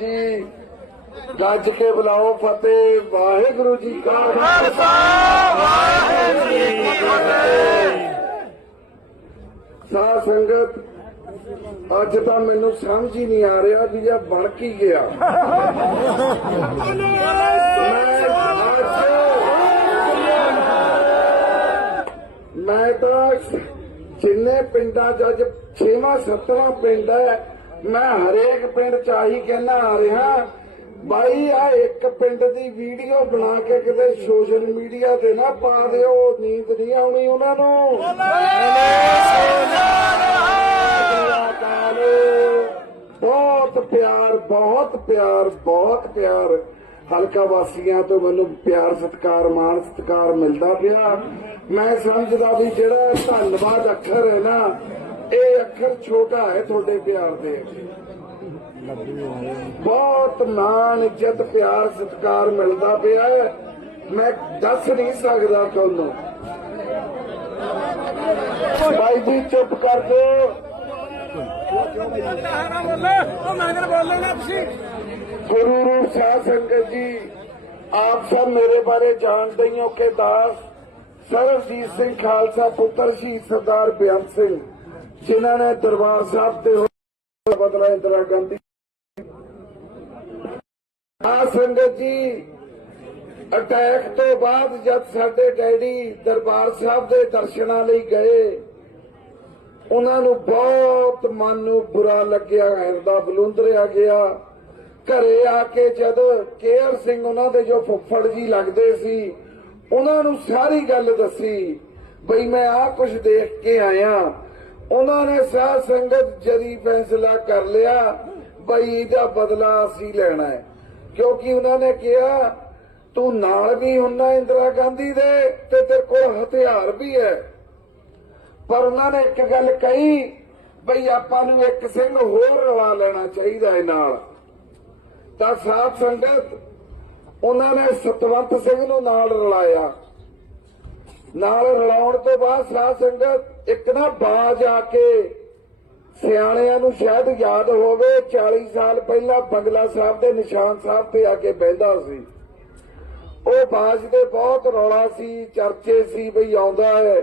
ਜੀ। ਗੱਜ ਕੇ ਬੁਲਾਓ ਫਤਿਹ। ਵਾਹਿਗੁਰੂ ਜੀ ਕਾ ਖਾਲਸਾ। ਵਾਹਿਗੁਰੂ ਜੀ ਕੀ ਫਤਿਹ ਸਾਧ ਸੰਗਤ, ਅੱਜ ਤਾਂ ਮੈਨੂੰ ਸਮਝ ਹੀ ਨਹੀਂ ਆ ਰਿਹਾ ਵੀ ਇਹ ਬਣ ਕੀ ਗਿਆ। ਮੈਂ ਤਾਂ ਜਿੰਨੇ ਪਿੰਡਾਂ ਚ ਅੱਜ 6ਵਾਂ 7ਵਾਂ ਪਿੰਡ ਹੈ ਮੈਂ ਹਰੇਕ ਪਿੰਡ ਚ ਆਹੀ ਕਹਿਣਾ ਆ ਰਿਹਾ, ਬਾਈ ਆ ਇੱਕ ਪਿੰਡ ਦੀ ਵੀਡੀਓ ਬਣਾ ਕੇ ਕਿਤੇ ਸੋਸ਼ਲ ਮੀਡੀਆ ਤੇ ਨਾ ਪਾ ਦਿਓ, ਨੀਂਦ ਨਹੀਂ ਆਉਣੀ ਉਹਨਾਂ ਨੂੰ। ਬਹੁਤ ਪਿਆਰ ਬਹੁਤ ਪਿਆਰ ਬਹੁਤ ਪਿਆਰ। ਹਲਕਾ ਵਾਸੀਆਂ ਤੋਂ ਮੈਨੂੰ ਪਿਆਰ, ਸਤਿਕਾਰ, ਮਾਣ, ਸਤਿਕਾਰ ਮਿਲਦਾ ਪਿਆ। ਮੈਂ ਸਮਝਦਾ ਵੀ ਜਿਹੜਾ ਧੰਨਵਾਦ ਅੱਖਰ ਹੈ ਨਾ ਇਹ ਅੱਖਰ ਛੋਟਾ ਹੈ ਤੁਹਾਡੇ ਪਿਆਰ ਦੇ ਬਹੁਤ ਮਾਣ ਇੱਜ਼ਤ ਪਿਆਰ, ਸਤਿਕਾਰ ਮਿਲਦਾ ਪਿਆ ਹੈ। ਮੈਂ ਦੱਸ ਨਹੀਂ ਸਕਦਾ ਤੁਹਾਨੂੰ। ਭਾਈ ਜੀ, ਚੁੱਪ ਕਰ ਦਿਓ। ਗੁਰੂ ਰੂਪ ਸਾਹਿਬ ਸੰਗਤ ਜੀ, ਆਪ ਸਭ ਮੇਰੇ ਬਾਰੇ ਜਾਣਦੇ ਹੀ ਹੋ ਕਿ ਦਾਸ ਸਰਬਜੀਤ ਸਿੰਘ ਖਾਲਸਾ ਪੁੱਤਰ ਸ਼ਹੀਦ ਸਰਦਾਰ ਬੇਅੰਤ ਸਿੰਘ। ਜਿਨ੍ਹਾਂ ਨੇ ਦਰਬਾਰ ਸਾਹਿਬ ਤੇ ਬਦਲਾ ਇੰਦਰਾ ਗਾਂਧੀ। ਆ ਸੰਗਤ ਜੀ ਅਟੈਕ ਤੋਂ ਬਾਅਦ ਜਦ ਸਾਡੇ ਡੈਡੀ ਦਰਬਾਰ ਸਾਹਿਬ ਦੇ ਦਰਸ਼ਨਾਂ ਲਈ ਗਏ, ਉਹਨਾਂ ਨੂੰ ਬਹੁਤ ਮਨ ਨੂੰ ਬੁਰਾ ਲੱਗਿਆ, ਹਿਰਦਾ ਬਲੁੰਦਰਿਆ ਗਿਆ। ਘਰੇ ਆ ਕੇ ਜਦ ਕੇਅਰ ਸਿੰਘ ਉਹਨਾਂ ਦੇ ਜੋ ਫੁੱਫੜ ਜੀ ਲੱਗਦੇ ਸੀ, ਉਹਨਾਂ ਨੂੰ ਸਾਰੀ ਗੱਲ ਦੱਸੀ, ਬਈ ਮੈਂ ਆਹ ਕੁਝ ਦੇਖ ਕੇ ਆਇਆ। ਉਹਨਾਂ ਨੇ ਸਾਧ ਸੰਗਤ ਜਦੀ ਫੈਸਲਾ ਕਰ ਲਿਆ, ਬਈ ਇਹਦਾ ਬਦਲਾ ਅਸੀਂ ਲੈਣਾ ਹੈ। ਕਿਉਂਕਿ ਉਹਨਾਂ ਨੇ ਕਿਹਾ, ਤੂੰ ਨਾਲ ਵੀ ਹੁੰਨਾ ਇੰਦਰਾ ਗਾਂਧੀ ਦੇ ਤੇ ਤੇਰੇ ਕੋਲ ਹਥਿਆਰ ਵੀ ਹੈ। ਪਰ ਉਹਨਾਂ ਨੇ ਇੱਕ ਗੱਲ ਕਹੀ, ਬਈ ਆਪਾਂ ਨੂੰ ਇੱਕ ਸਿੰਘ ਹੋਰ ਰਲਾ ਲੈਣਾ ਚਾਹੀਦਾ ਹੈ ਨਾਲ। ਤਾਂ ਸਾਧ ਸੰਗਤ, ਉਹਨਾਂ ਨੇ ਸਤਵੰਤ ਸਿੰਘ ਨੂੰ ਨਾਲ ਰਲਾਇਆ। ਨਾਲ ਰਲਾਉਣ ਤੋਂ ਬਾਅਦ ਸਾਧ ਸੰਗਤ ਇੱਕ ਨਾ ਬਾਜ ਆ ਕੇ ਸਿਆਣਿਆਂ ਨੂੰ ਸ਼ਾਇਦ ਯਾਦ ਹੋਵੇ 40 ਸਾਲ ਪਹਿਲਾਂ ਬੰਗਲਾ ਸਾਹਿਬ ਦੇ ਨਿਸ਼ਾਨ ਸਾਹਿਬ ਤੇ ਆ ਕੇ ਬਹਿੰਦਾ ਸੀ। ਉਹ ਬਾਜ ਦੇ ਬਹੁਤ ਰੌਲਾ ਸੀ, ਚਰਚੇ ਸੀ ਬਈ ਆਉਂਦਾ ਹੈ।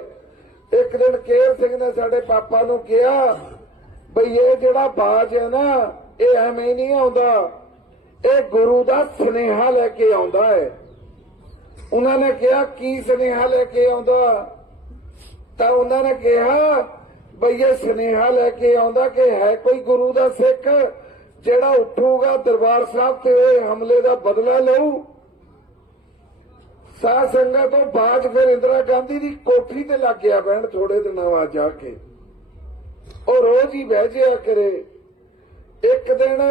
ਇੱਕ ਦਿਨ ਕੇਰ ਸਿੰਘ ਨੇ ਸਾਡੇ ਪਾਪਾ ਨੂੰ ਕਿਹਾ, ਬਈ ਇਹ ਜਿਹੜਾ ਬਾਜ ਹੈ ਨਾ, ਇਹ ਐਵੇਂ ਨਹੀਂ ਆਉਂਦਾ। ਇਹ ਗੁਰੂ ਦਾ ਸੁਨੇਹਾ ਲੈ ਕੇ ਆਉਂਦਾ ਹੈ। ਉਹਨਾਂ ਨੇ ਕਿਹਾ, ਕੀ ਸੁਨੇਹਾ ਲੈ ਕੇ ਆਉਂਦਾ? ਤਾਂ ਉਹਨਾਂ ਨੇ ਕਿਹਾ, ਬਈ ਇਹ ਸੁਨੇਹਾ ਲੈ ਕੇ ਆਉਂਦਾ ਕਿ ਹੈ ਕੋਈ ਗੁਰੂ ਦਾ ਸਿੱਖ ਜਿਹੜਾ ਉੱਠੂਗਾ ਦਰਬਾਰ ਸਾਹਿਬ ਤੇ ਹੋਏ ਹਮਲੇ ਦਾ ਬਦਲਾ ਲਊ? ਸਾਧ ਸੰਗਤ ਤੋਂ ਬਾਅਦ ਫਿਰ ਇੰਦਰਾ ਗਾਂਧੀ ਦੀ ਕੋਠੀ ਤੇ ਲੱਗ ਗਿਆ ਬਹਿਣ ਥੋੜੇ ਦਿਨਾਂ ਬਾਅਦ ਜਾ ਕੇ। ਉਹ ਰੋਜ਼ ਹੀ ਬਹਿ ਜਿਆ ਕਰੇ। ਇੱਕ ਦਿਨ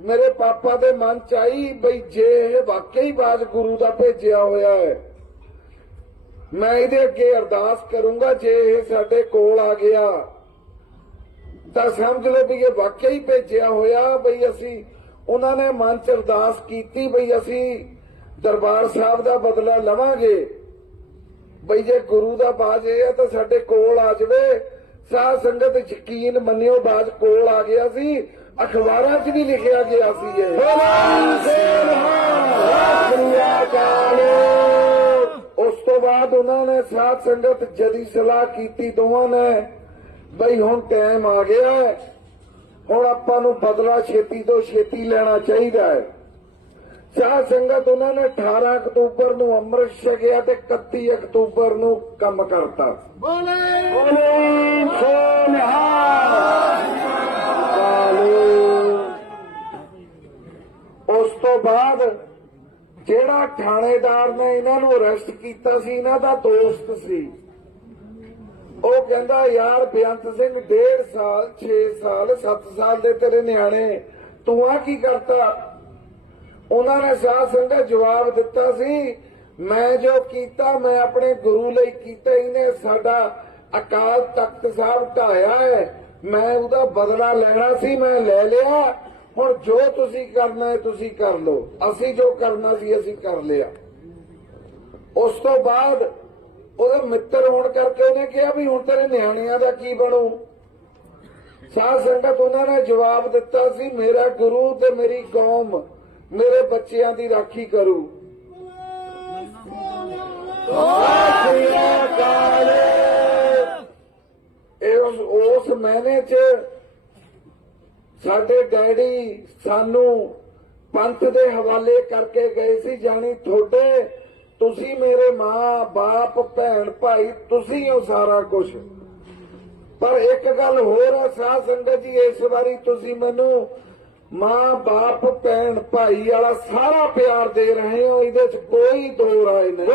ਮੇਰੇ ਪਾਪਾ ਦੇ ਮਨ ਚ ਆਈ, ਬਈ ਜੇ ਇਹ ਵਾਕਈ ਬਾਜ ਗੁਰੂ ਦਾ ਭੇਜਿਆ ਹੋਇਆ ਹੈ ਮੈਂ ਇਹਦੇ ਅੱਗੇ ਅਰਦਾਸ ਕਰੂੰਗਾ, ਜੇ ਇਹ ਸਾਡੇ ਕੋਲ ਆ ਗਿਆ, ਤਾਂ ਸਮਝ ਲਓ ਵੀ ਇਹ ਵਾਕਈ ਭੇਜਿਆ ਹੋਇਆ ਬਈ ਅਸੀਂ, ਉਹਨਾਂ ਨੇ ਮਨ ਚ ਅਰਦਾਸ ਕੀਤੀ ਬਈ ਅਸੀਂ ਦਰਬਾਰ ਸਾਹਿਬ ਦਾ ਬਦਲਾ ਲਵਾਂਗੇ। ਬਈ ਜੇ ਗੁਰੂ ਦਾ ਬਾਜ ਇਹ ਹੈ ਤਾਂ ਸਾਡੇ ਕੋਲ ਆ ਜਾਵੇ। ਸਾਧ ਸੰਗਤ ਯਕੀਨ ਮੰਨਿਓ, ਬਾਜ ਕੋਲ ਆ ਗਿਆ ਸੀ, ਅਖਬਾਰਾਂ 'ਚ ਵੀ ਲਿਖਿਆ ਗਿਆ ਸੀ ਇਹ। ਉਸ ਤੋਂ ਬਾਅਦ ਉਹਨਾਂ ਨੇ ਸਾਧ ਸੰਗਤ ਜਦੀ ਸਲਾਹ ਕੀਤੀ ਦੋਵਾਂ ਨੇ ਬਈ ਹੁਣ ਟਾਈਮ ਆ ਗਿਆ ਹੈ ਹੁਣ ਆਪਾਂ ਨੂੰ ਬਦਲਾ ਛੇਤੀ ਤੋਂ ਛੇਤੀ ਲੈਣਾ ਚਾਹੀਦਾ ਹੈ। ਸਾਧ ਸੰਗਤ ਉਹਨਾਂ ਨੇ 18 ਅਕਤੂਬਰ ਨੂੰ ਅੰਮ੍ਰਿਤ ਛਕਿਆ ਤੇ 31 ਅਕਤੂਬਰ ਨੂੰ ਕੰਮ ਕਰਤਾ। ਬੋਲੇ! ਬੋਲੇ ਉਸ ਤੋਂ ਬਾਅਦ ਜਿਹੜਾ ਥਾਣੇਦਾਰ ਨੇ ਇਹਨਾਂ ਨੂੰ ਅਰੈਸਟ ਕੀਤਾ ਸੀ, ਇਹਨਾਂ ਦਾ ਦੋਸਤ ਸੀ। ਉਹ ਕਹਿੰਦਾ, ਯਾਰ ਬੇਅੰਤ ਸਿੰਘ 1.5 ਸਾਲ 6 ਸਾਲ 7 ਸਾਲ ਦੇ ਤੇਰੇ ਨਿਆਣੇ, ਤੂੰ ਆ ਕੀ ਕਰਤਾ? ਉਹਨਾਂ ਨੇ ਸਾਧ ਸੰਗਤ ਜਵਾਬ ਦਿੱਤਾ ਸੀ, ਮੈਂ ਜੋ ਕੀਤਾ, ਮੈਂ ਆਪਣੇ ਗੁਰੂ ਲਈ ਕੀਤਾ, ਇਹਨੇ ਸਾਡਾ ਅਕਾਲ ਤਖਤ ਸਾਹਿਬ ਢਾਇਆ ਹੈ। ਮੈਂ ਉਹਦਾ ਬਦਲਾ ਲੈਣਾ ਸੀ, ਮੈਂ ਲੈ ਲਿਆ। ਹੁਣ ਜੋ ਤੁਸੀਂ ਕਰਨਾ ਹੈ ਤੁਸੀਂ ਕਰ ਲਓ। ਅਸੀਂ ਜੋ ਕਰਨਾ ਸੀ ਅਸੀਂ ਕਰ ਲਿਆ। ਉਸ ਤੋਂ ਬਾਅਦ ਉਹਦਾ ਮਿੱਤਰ ਹੋਣ ਕਰਕੇ ਉਹਨੇ ਕਿਹਾ ਵੀ ਹੁਣ ਤੇਰੇ ਨਿਆਣਿਆਂ ਦਾ ਕੀ ਬਣੂ? ਸਾਧ ਸੰਗਤ ਉਹਨਾਂ ਨੇ ਜਵਾਬ ਦਿੱਤਾ ਸੀ ਮੇਰਾ ਗੁਰੂ ਤੇ ਮੇਰੀ ਕੌਮ ਮੇਰੇ ਬੱਚਿਆਂ ਦੀ ਰਾਖੀ ਕਰੂ। ਇਹ ਉਸ ਉਸ ਮਹੀਨੇ 'ਚ ਸਾਡੇ ਡੈਡੀ ਸਾਨੂੰ ਪੰਥ ਦੇ ਹਵਾਲੇ ਕਰਕੇ ਗਏ ਸੀ ਜਾਣੀ ਤੁਹਾਡੇ ਤੁਸੀਂ ਮੇਰੇ ਮਾਂ ਬਾਪ ਭੈਣ ਭਾਈ ਤੁਸੀਂ ਹੋ ਸਾਰਾ ਕੁਝ ਪਰ ਇੱਕ ਗੱਲ ਹੋਰ ਆ ਸਾਧ ਸੰਗਤ ਜੀ ਇਸ ਵਾਰੀ ਤੁਸੀਂ ਮੈਨੂੰ ਮਾਂ ਬਾਪ ਭੈਣ ਭਾਈ ਵਾਲਾ ਸਾਰਾ ਪਿਆਰ ਦੇ ਰਹੇ ਹੋ ਇਹਦੇ 'ਚ ਕੋਈ ਦੋ ਰਾਏ ਨਹੀਂ।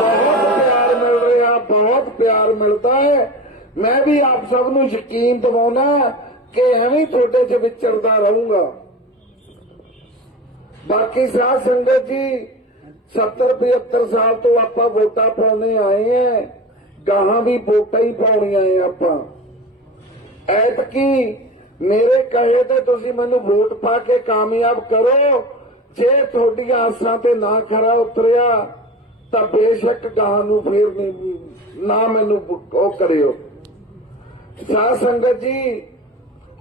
ਬਹੁਤ ਪਿਆਰ ਮਿਲ ਰਿਹਾ ਬਹੁਤ ਪਿਆਰ ਮਿਲਦਾ ਹੈ। ਮੈਂ ਵੀ ਆਪ ਸਭ ਨੂੰ ਯਕੀਨ ਦਿਵਾਉਣਾ ਕਿ ਐਵੇਂ ਤੁਹਾਡੇ 'ਚ ਵਿਚਰਦਾ ਰਹੂੰਗਾ। ਬਾਕੀ ਸਾਧ ਸੰਗਤ ਜੀ 70 75 ਸਾਲ ਤੋਂ ਆਪਾਂ ਵੋਟਾਂ ਪਾਉਣੇ ਆਏ ਆ ਗਾਹਾਂ ਵੀ ਵੋਟਾਂ ਹੀ ਪਾਉਣੀਆਂ ਆ ਆਪਾਂ। ਐਤਕੀ ਮੇਰੇ ਕਹੇ ਤੇ ਤੁਸੀਂ ਮੈਨੂੰ ਵੋਟ ਪਾ ਕੇ ਕਾਮਯਾਬ ਕਰੋ। ਜੇ ਤੁਹਾਡੀਆਂ ਆਸਾਂ ਤੇ ਨਾ ਖਰਾ ਉਤਰਿਆ, ਤਾਂ ਬੇਸ਼ੱਕ ਗਾਹਾਂ ਨੂੰ ਫੇਰ ਨਹੀਂ ਨਾ ਮੈਨੂੰ ਉਹ ਕਰਿਓ। ਸਾਧ ਸੰਗਤ ਜੀ,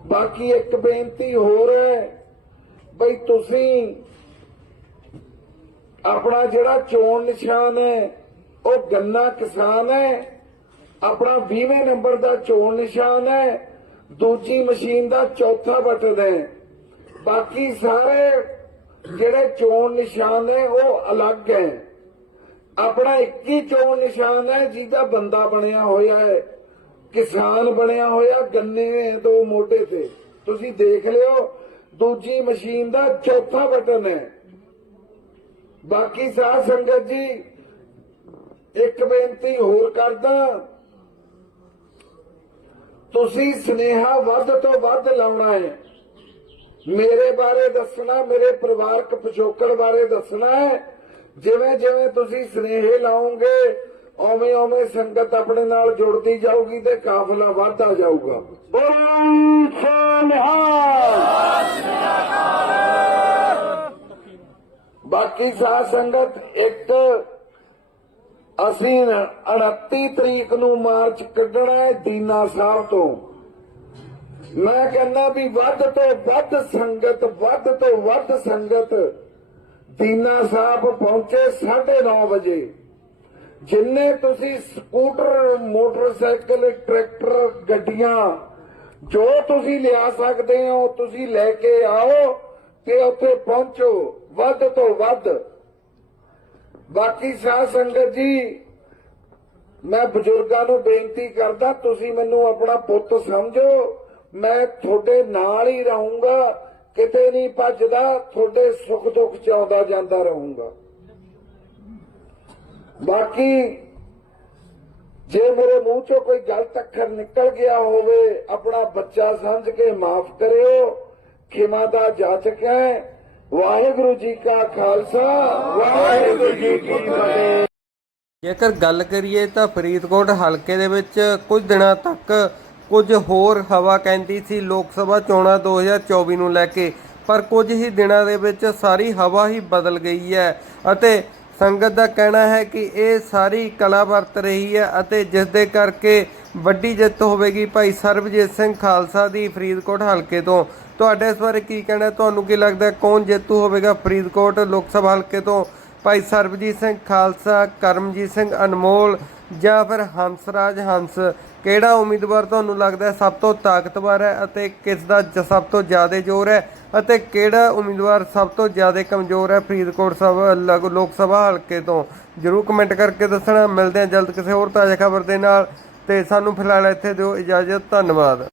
ਬਾਕੀ ਇੱਕ ਬੇਨਤੀ ਹੋਰ ਹੈ, ਬਈ ਤੁਸੀਂ ਆਪਣਾ ਜਿਹੜਾ ਚੋਣ ਨਿਸ਼ਾਨ ਹੈ, ਉਹ ਗੰਨਾ ਕਿਸਾਨ ਹੈ, ਆਪਣਾ 20ਵੇਂ ਨੰਬਰ ਦਾ ਚੋਣ ਨਿਸ਼ਾਨ ਹੈ, ਦੂਜੀ ਮਸ਼ੀਨ ਦਾ ਚੌਥਾ ਬਟਨ ਹੈ। ਬਾਕੀ ਸਾਰੇ ਜਿਹੜੇ ਚੋਣ ਨਿਸ਼ਾਨ ਹੈ ਉਹ ਅਲੱਗ ਹੈ। ਆਪਣਾ ਇੱਕ ਹੀ ਚੋਣ ਨਿਸ਼ਾਨ ਹੈ, ਜਿਹਦਾ ਬੰਦਾ ਬਣਿਆ ਹੋਇਆ ਹੈ। ਕਿਸਾਨ ਬਣਿਆ ਹੋਇਆ, ਗੰਨੇ ਦੋ ਮੋਢੇ ਤੇ। ਤੁਸੀਂ ਦੇਖ ਲਿਓ, ਦੂਜੀ ਮਸ਼ੀਨ ਦਾ ਚੌਥਾ ਬਟਨ ਹੈ। ਬਾਕੀ ਸਾਧ ਸੰਗਤ ਜੀ, ਇੱਕ ਬੇਨਤੀ ਹੋਰ ਕਰਦਾ। ਤੁਸੀਂ ਸਨੇਹਾ ਵੱਧ ਤੋਂ ਵੱਧ ਲਾਉਣਾ ਹੈ। ਮੇਰੇ ਬਾਰੇ ਦੱਸਣਾ, ਮੇਰੇ ਪਰਿਵਾਰਕ ਪਿਛੋਕੜ ਬਾਰੇ ਦੱਸਣਾ ਹੈ। ਜਿਵੇਂ ਜਿਵੇਂ ਤੁਸੀਂ ਸਨੇਹੇ ਲਾਉਂਗੇ ਓਵੇਂ ਓਵੇਂ ਸੰਗਤ ਆਪਣੇ ਨਾਲ ਜੁੜਦੀ ਜਾਊਗੀ ਤੇ ਕਾਫਲਾ ਵੱਧਦਾ ਜਾਊਗਾ। ਬੋਲ ਬਾਕੀ ਸਾਧ ਸੰਗਤ ਇੱਕ ਅਸੀਂ 29 ਤਰੀਕ ਨੂੰ ਮਾਰਚ ਕੱਢਣਾ ਹੈ ਦੀਨਾ ਸਾਹਿਬ ਤੋਂ। ਮੈਂ ਕਹਿੰਦਾ ਵੀ ਵੱਧ ਤੋਂ ਵੱਧ ਸੰਗਤ ਵੱਧ ਤੋਂ ਵੱਧ ਸੰਗਤ ਦੀਨਾ ਸਾਹਿਬ ਪਹੁੰਚੇ 9:30 ਵਜੇ। ਜਿੰਨੇ ਤੁਸੀਂ ਸਕੂਟਰ, ਮੋਟਰਸਾਈਕਲ, ਟਰੈਕਟਰ, ਗੱਡੀਆਂ ਜੋ ਤੁਸੀਂ ਲਿਆ ਸਕਦੇ ਹੋ, ਤੁਸੀਂ ਲੈ ਕੇ ਆਓ ਤੇ ਉੱਥੇ ਪਹੁੰਚੋ, ਵੱਧ ਤੋਂ ਵੱਧ। ਬਾਕੀ ਸਾਧ ਸੰਗਤ ਜੀ, ਮੈਂ ਬਜ਼ੁਰਗਾਂ ਨੂੰ ਬੇਨਤੀ ਕਰਦਾ, ਤੁਸੀਂ ਮੈਨੂੰ ਆਪਣਾ ਪੁੱਤ ਸਮਝੋ, ਮੈਂ ਤੁਹਾਡੇ ਨਾਲ ਹੀ ਰਹੂੰਗਾ, ਕਿਤੇ ਨਹੀਂ ਭੱਜਦਾ, ਤੁਹਾਡੇ ਸੁੱਖ ਦੁੱਖ ਚ ਆਉਂਦਾ ਜਾਂਦਾ ਰਹੂੰਗਾ। ਬਾਕੀ ਜੇ ਮੇਰੇ ਮੂੰਹ ਚੋਂ ਕੋਈ ਗਲਤ ਅੱਖਰ ਨਿਕਲ ਗਿਆ ਹੋਵੇ, ਆਪਣਾ ਬੱਚਾ ਸਮਝ ਕੇ ਮਾਫ ਕਰਿਓ। ਖਿਮਾ ਦਾ ਜਾਚਕ ਹੈ। ਵਾਹਿਗੁਰੂ ਜੀ ਕਾ ਖਾਲਸਾ। ਵਾਹਿਗੁਰੂ ਜੀ ਕੀ ਫਤਿਹ। ਜੇਕਰ ਗੱਲ ਕਰੀਏ ਤਾਂ ਫਰੀਦਕੋਟ ਹਲਕੇ ਦੇ ਵਿੱਚ ਕੁਝ ਦਿਨਾਂ ਤੱਕ ਕੁਝ ਹੋਰ ਹਵਾ ਕਹਿੰਦੀ ਸੀ ਲੋਕ ਸਭਾ ਚੋਣਾਂ 2024 ਨੂੰ ਲੈ ਕੇ, ਪਰ ਕੁਝ ਹੀ ਦਿਨਾਂ ਦੇ ਵਿੱਚ ਸਾਰੀ ਹਵਾ ਹੀ ਬਦਲ ਗਈ ਹੈ ਅਤੇ ਸੰਗਤ ਦਾ ਕਹਿਣਾ ਹੈ ਕਿ ਇਹ ਸਾਰੀ ਕਲਾ ਵਰਤ ਰਹੀ ਹੈ ਅਤੇ ਜਿਸ ਦੇ ਕਰਕੇ ਵੱਡੀ ਜਿੱਤ ਹੋਵੇਗੀ ਭਾਈ ਸਰਬਜੀਤ ਸਿੰਘ ਖਾਲਸਾ ਦੀ ਫਰੀਦਕੋਟ ਹਲਕੇ ਤੋਂ। ਤੁਹਾਡੇ ਇਸ ਬਾਰੇ ਕੀ ਕਹਿਣਾ ਤੁਹਾਨੂੰ ਕੀ ਲੱਗਦਾ ਕੌਣ ਜੇਤੂ ਹੋਵੇਗਾ ਫਰੀਦਕੋਟ ਲੋਕ ਸਭਾ ਹਲਕੇ ਤੋਂ? ਭਾਈ ਸਰਬਜੀਤ ਸਿੰਘ ਖਾਲਸਾ, ਕਰਮਜੀਤ ਸਿੰਘ ਅਨਮੋਲ ਜਾਂ ਫਿਰ ਹੰਸਰਾਜ ਹੰਸ? ਕਿਹੜਾ ਉਮੀਦਵਾਰ ਤੁਹਾਨੂੰ ਲੱਗਦਾ ਸਭ ਤੋਂ ਤਾਕਤਵਰ ਹੈ ਅਤੇ ਕਿਸ ਦਾ ਜ- ਸਭ ਤੋਂ ਜ਼ਿਆਦਾ ਜ਼ੋਰ ਹੈ ਅਤੇ ਕਿਹੜਾ ਉਮੀਦਵਾਰ ਸਭ ਤੋਂ ਜ਼ਿਆਦਾ ਕਮਜ਼ੋਰ ਹੈ ਫਰੀਦਕੋਟ ਸਭ ਲਗ- ਲੋਕ ਸਭਾ ਹਲਕੇ ਤੋਂ? ਜਰੂਰ ਕਮੈਂਟ ਕਰਕੇ ਦੱਸਣਾ। ਮਿਲਦੇ ਹਾਂ ਜਲਦ ਕਿਸੇ ਹੋਰ ਤਾਜ਼ਾ ਖਬਰ ਦੇ ਨਾਲ। ਤੇ ਸਾਨੂੰ ਫਿਲਹਾਲ ਇੱਥੇ ਦਿਓ ਇਜਾਜ਼ਤ। ਧੰਨਵਾਦ।